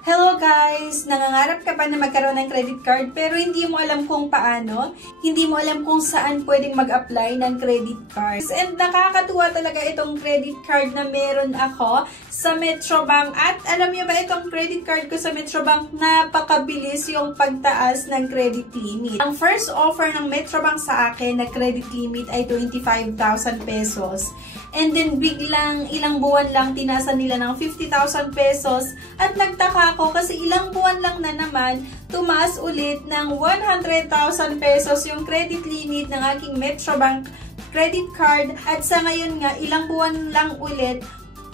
Hello guys! Nangangarap ka ba na magkaroon ng credit card pero hindi mo alam kung paano? Hindi mo alam kung saan pwedeng mag-apply ng credit card? And nakakatuwa talaga itong credit card na meron ako sa Metrobank. At alam niyo ba itong credit card ko sa Metrobank, napakabilis yung pagtaas ng credit limit. Ang first offer ng Metrobank sa akin na credit limit ay 25,000 pesos. And then biglang ilang buwan lang tinasa nila ng 50,000 pesos at nagtaka ako kasi ilang buwan lang na naman tumaas ulit ng 100,000 pesos yung credit limit ng aking Metrobank credit card at sa ngayon nga ilang buwan lang ulit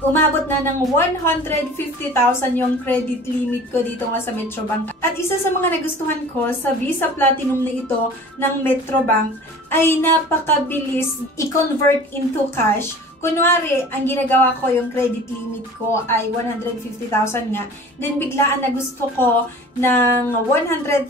umabot na ng 150,000 yung credit limit ko dito nga sa Metrobank. At isa sa mga nagustuhan ko sa Visa Platinum na ito ng Metrobank ay napakabilis i-convert into cash. Kunwari, ang ginagawa ko yung credit limit ko ay 150,000 nga. Then biglaan na gusto ko ng 100,000.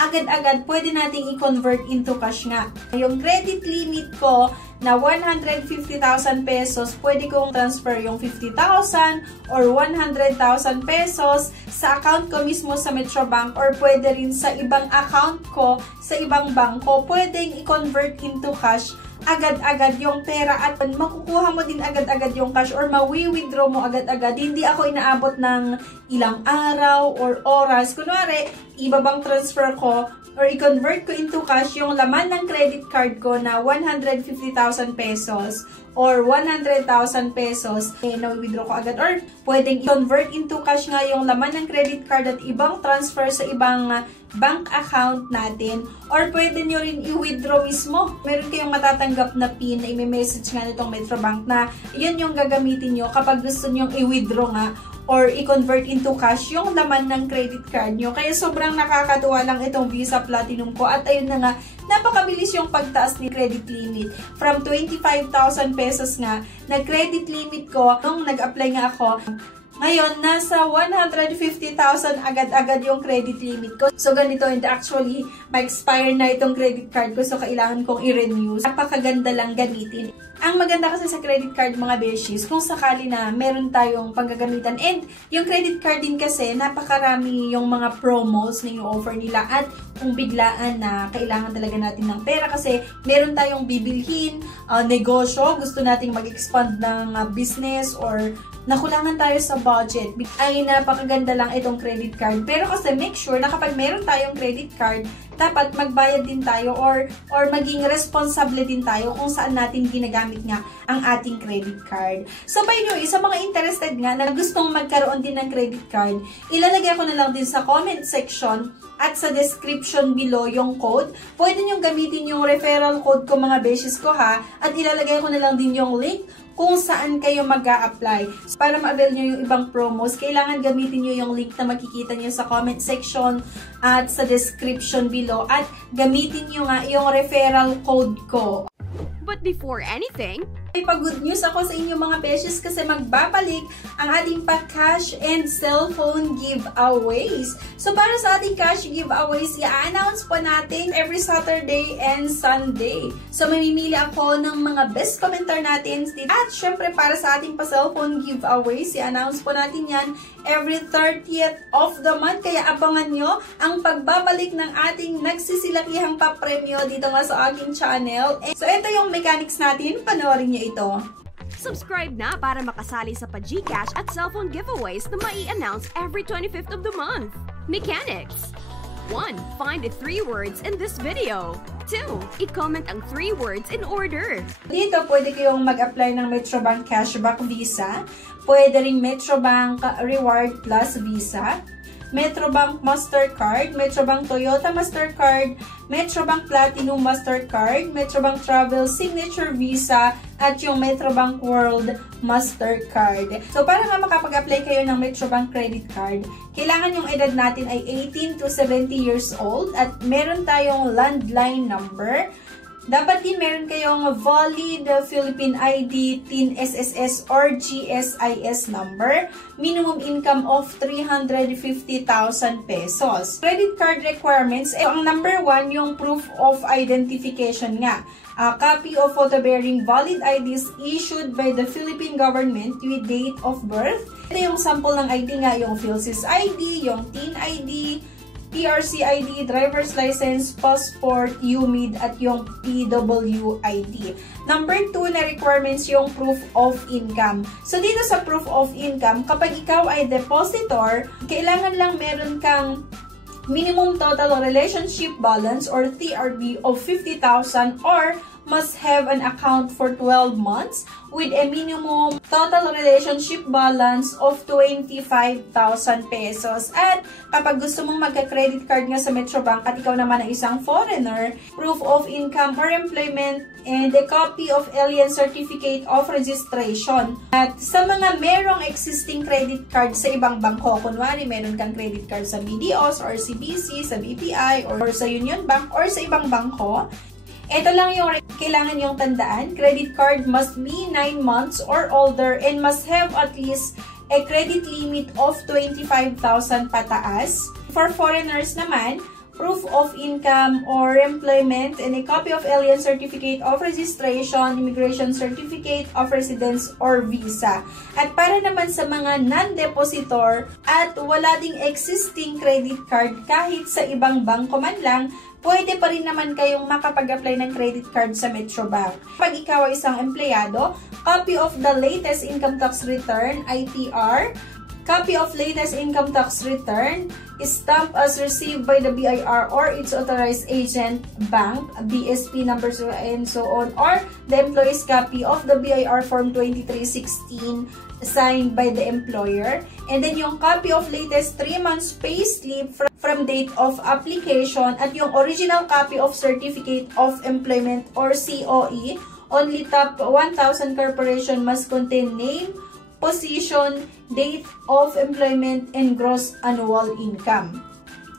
Agad-agad pwede nating i-convert into cash nga. Yung credit limit ko na 150,000 pesos, pwede kong transfer yung 50,000 or 100,000 pesos sa account ko mismo sa Metrobank or pwede rin sa ibang account ko sa ibang bangko. Pwedeng i-convert into cash agad-agad yung pera at makukuha mo din agad-agad yung cash or mawi-withdraw mo agad-agad. Hindi ako inaabot ng ilang araw or oras. Kunwari, ibabang transfer ko or i-convert ko into cash yung laman ng credit card ko na 150,000 pesos or 100,000 pesos, na-withdraw ko agad. Or pwedeng i-convert into cash nga yung laman ng credit card at ibang transfer sa ibang bank account natin. Or pwede nyo rin i-withdraw mismo. Meron kayong matatanggap na PIN na i-message nga nitong Metrobank na yun yung gagamitin nyo kapag gusto nyo i-withdraw nga or i-convert into cash yung laman ng credit card nyo. Kaya sobrang nakakatuwa lang itong Visa Platinum ko. At ayun na nga, napakabilis yung pagtaas ni credit limit. From 25,000 pesos nga na credit limit ko nung nag-apply nga ako. Ngayon, nasa 150,000 agad-agad yung credit limit ko. So, ganito, and actually, ma-expire na itong credit card ko. So, kailangan kong i-renew. Napakaganda lang gamitin. Ang maganda kasi sa credit card, mga beshies, kung sakali na meron tayong panggagamitan. And yung credit card din kasi, napakarami yung mga promos na i-offer nila. At kung biglaan na kailangan talaga natin ng pera kasi meron tayong bibilhin, negosyo, gusto nating mag-expand ng business or nakulangan tayo sa budget, ay napakaganda lang itong credit card. Pero kasi make sure na kapag meron tayong credit card, dapat magbayad din tayo or maging responsable din tayo kung saan natin ginagamit nga ang ating credit card. So by the way, sa mga interested nga na gustong magkaroon din ng credit card, ilalagay ko na lang din sa comment section at sa description below yung code. Pwede nyo gamitin yung referral code ko, mga beshes ko ha, at ilalagay ko na lang din yung link kung saan kayo mag-a-apply. So, para ma-avail nyo yung ibang promos, kailangan gamitin nyo yung link na makikita nyo sa comment section at sa description below. At gamitin nyo nga yung referral code ko. But before anything, may pag-good news ako sa inyo, mga beshes, kasi magbabalik ang ating pa-cash and cellphone giveaways. So para sa ating cash giveaways, i-announce po natin every Saturday and Sunday. So mamimili ako ng mga best commenter natin. At syempre para sa ating pa-cellphone giveaways, i-announce po natin yan every 30th of the month. Kaya abangan nyo ang pagbabalik ng ating nagsisilakihang pa-premyo dito nga sa aking channel. So ito yung mechanics natin, panoorin nyo ito. subscribe na para makasali sa pa-GCash at cellphone giveaways na mai-announce every 25th of the month. Mechanics: 1. Find the 3 words in this video. 2. I-comment ang 3 words in order. Dito, pwede kayong mag-apply ng Metrobank Cashback Visa. Pwede rin Metrobank Reward Plus Visa, Metrobank Mastercard, Metrobank Toyota Mastercard, Metrobank Platinum Mastercard, Metrobank Travel Signature Visa, at yung Metrobank World Mastercard. So, para nga makapag-apply kayo ng Metrobank Credit Card, kailangan yung edad natin ay 18 to 70 years old at meron tayong landline number Dapat din meron kayong valid Philippine ID, TIN SSS or GSIS number, minimum income of 350,000 pesos. Credit card requirements, ang number 1, yung proof of identification nga. A copy of photo-bearing valid IDs issued by the Philippine government with date of birth. Ito yung sample ng ID nga, yung PhilSys ID, yung TIN ID, PRC ID, driver's license, passport, UMID, at yung PWID. Number 2 na requirements yung proof of income. So, dito sa proof of income, kapag ikaw ay depositor, kailangan lang meron kang minimum total relationship balance or TRB of 50,000 or must have an account for 12 months with a minimum total relationship balance of 25,000 pesos. At kapag gusto mong magka-credit card nga sa Metrobank at ikaw naman ay isang foreigner, proof of income or employment and a copy of alien certificate of registration. At sa mga merong existing credit card sa ibang bangko, kunwari meron kang credit card sa BDOs or CBC, sa BPI or sa Union Bank or sa ibang bangko, ito lang yung kailangan yung tandaan. Credit card must be 9 months or older and must have at least a credit limit of 25,000 pataas. For foreigners naman, proof of income or employment and a copy of alien certificate of registration, immigration certificate of residence or visa. At para naman sa mga non-depositor at wala ding existing credit card kahit sa ibang bangko man lang, pwede pa rin naman kayong makapag-apply ng credit card sa Metrobank. Pag ikaw ay isang empleyado, copy of the latest income tax return, ITR, copy of latest income tax return, stamped as received by the BIR or its authorized agent bank, BSP numbers and so on, or the employee's copy of the BIR Form 2316 signed by the employer, and then yung copy of latest 3 months payslip from date of application at yung original copy of Certificate of Employment or COE. Only top 1,000 corporation must contain name, position, date of employment, and gross annual income.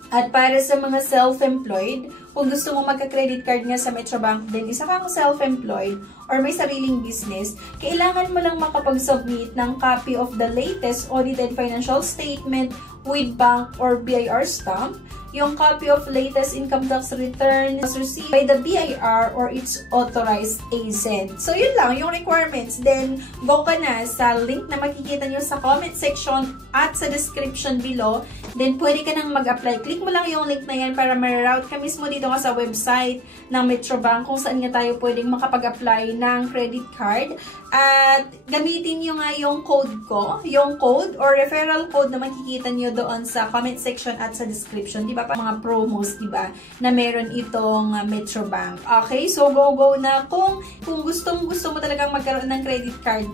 At para sa mga self-employed, kung gusto mo magka-credit card nga sa Metrobank, then isa kang self-employed or may sariling business, kailangan mo lang makapag-submit ng copy of the latest audited financial statement with bank or BIR stamp, yung copy of latest income tax return received by the BIR or its authorized agent. So, yun lang, yung requirements. Then, go ka na sa link na makikita nyo sa comment section at sa description below. Then, pwede ka nang mag-apply. Click mo lang yung link na yan para ma-route ka mismo dito nga sa website ng Metrobank kung saan nga tayo pwedeng makapag-apply ng credit card. At gamitin nyo nga yung code ko, yung code or referral code na makikita nyo doon sa comment section at sa description. Diba? Mga promos, diba? Na meron itong Metrobank. Okay? So, go na. Kung gusto mo talagang magkaroon ng credit card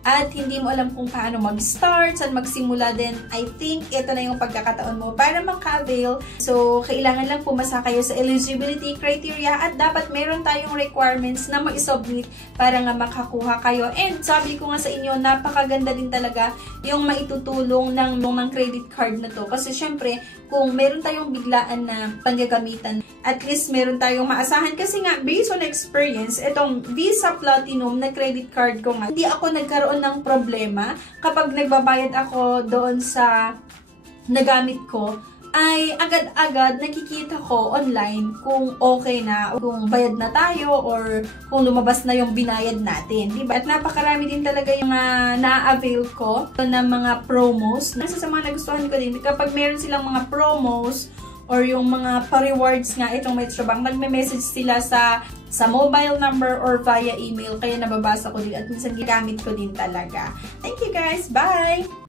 at hindi mo alam kung paano mag-start, saan magsimula, then I think ito na yung pagkakataon mo para maka-avail. So, kailangan lang pumasa kayo sa eligibility criteria at dapat meron tayong requirements na mag-submit para nga makakuha kayo. And sabi ko nga sa inyo, napakaganda din talaga yung maitutulong ng credit card na to. Kasi syempre, kung meron tayong biglaan na panggagamitan, at least meron tayong maasahan. Kasi nga, based on experience, itong Visa Platinum na credit card ko nga, hindi ako nagkaroon ng problema kapag nagbabayad ako doon sa nagamit ko, ay agad-agad nakikita ko online kung okay na, kung bayad na tayo or kung lumabas na yung binayad natin, diba? At napakarami din talaga yung na-avail ko ng mga promos. Nasa sa mga nagustuhan ko din, kapag meron silang mga promos or yung mga pa-rewards nga itong Metrobank, nagme-message sila sa mobile number or via email, kaya nababasa ko din at minsan ginamit ko din talaga. Thank you guys! Bye!